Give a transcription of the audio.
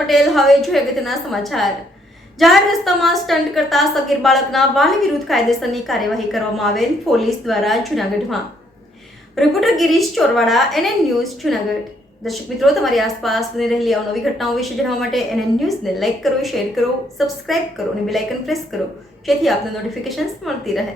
પટેલ। હવે જોઈએ અગત્યના સમાચાર। જાહેર રસ્તામાં સ્ટન્ટ કરતા સગીર બાળકના વાલી વિરુદ્ધ કાયદેસરની કાર્યવાહી કરવામાં આવેલ પોલીસ દ્વારા જૂનાગઢમાં। Reporter Girish Chorwada, NN news, Junagadh. દર્શક મિત્રો, તમારી આસપાસ બની રહેલી અવનવી ઘટનાઓ વિશે જાણવા માટે NN ન્યૂઝને લાઈક કરો, શેર કરો, સબસ્ક્રાઇબ કરો અને બેલ આઇકન પ્રેસ કરો, જેથી આપને નોટિફિકેશન્સ મળતી રહે।